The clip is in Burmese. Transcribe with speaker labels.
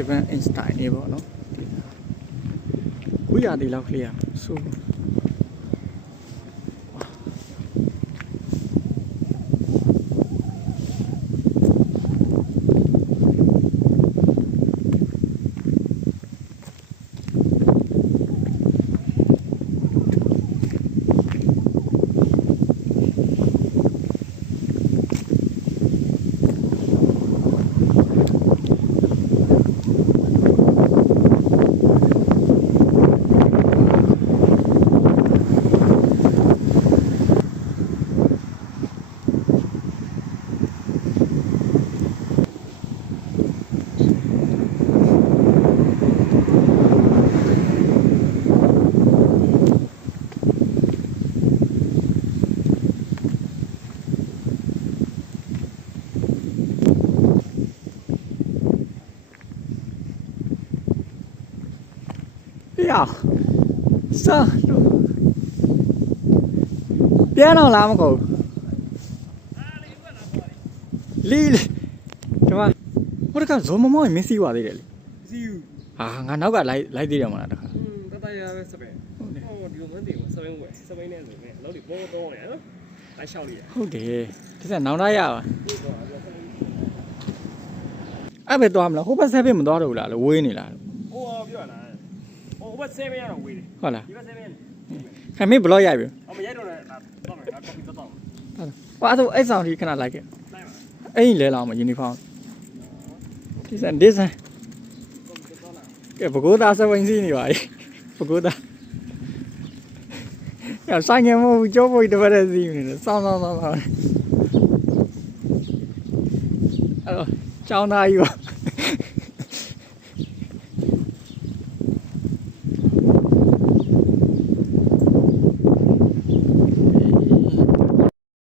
Speaker 1: Japan in style နေပေါ့နော်ဝိရသေးလောက်ကလေးอ่ะဆိုး ပြစာလို့ပြန်တော့လားမကောလီလီဒီမှာဟိုတကဇော်မမောင်မင်းစီးွားသေးတယ်လေ
Speaker 2: စီယူ
Speaker 1: ဟာငါနောက်ကလိုက်လိုက်သေးတယ်မလားတခါ
Speaker 2: อืมတတရပဲစပယ်ဟောဒီလိုမသိဘူးစပယ်ဝယ်စပယ်နဲ့ဆိုရင်လောက်ဒီပေါ်တော့ရနော်လိုက်လျှောက်လိုက်ရ
Speaker 1: ဟုတ်တယ်ဒီစက်နောင်တရပါ
Speaker 2: ဒီတော့ပြောစပယ်
Speaker 1: အဲ့ပဲသွားမလားဟိုဘက်ဆက်ပဲမသွားတော့ဘူးလားလို့ဝေးနေလားလို့
Speaker 2: ဟိုပြောလားဟို ဘက်7ရတော့ဝေးတယ်
Speaker 1: ဟုတ်လား
Speaker 2: ဒီဘက်7
Speaker 1: ခင်မင်းဘလော့ရိုက်ပြီ
Speaker 2: အမရိုက်တော့လည်းတော့မယ်ငါကော်ဖီတော့တော့
Speaker 1: ဟိုအဲ့ဆိုအဲ့ဆောင်ကြီးခဏလိုက်ခဲ့
Speaker 2: လိုက်ပါ
Speaker 1: အဲ့ဒီလဲလောင်မယူနီဖောင်းဒီစံဒီစံ
Speaker 2: ကော်ဖီတော့လာ
Speaker 1: ကဲဘကိုးသားစဝင်းစီးနေပါလေဘကိုးသားရဆိုင်ငယ်မဟုတ်ဘူးကြောပွေတပတ်တဲ့စီးနေတယ်စောင်းစောင်းစောင်းစောင်းအဲ့တော့ចောင်းသားကြီးပါ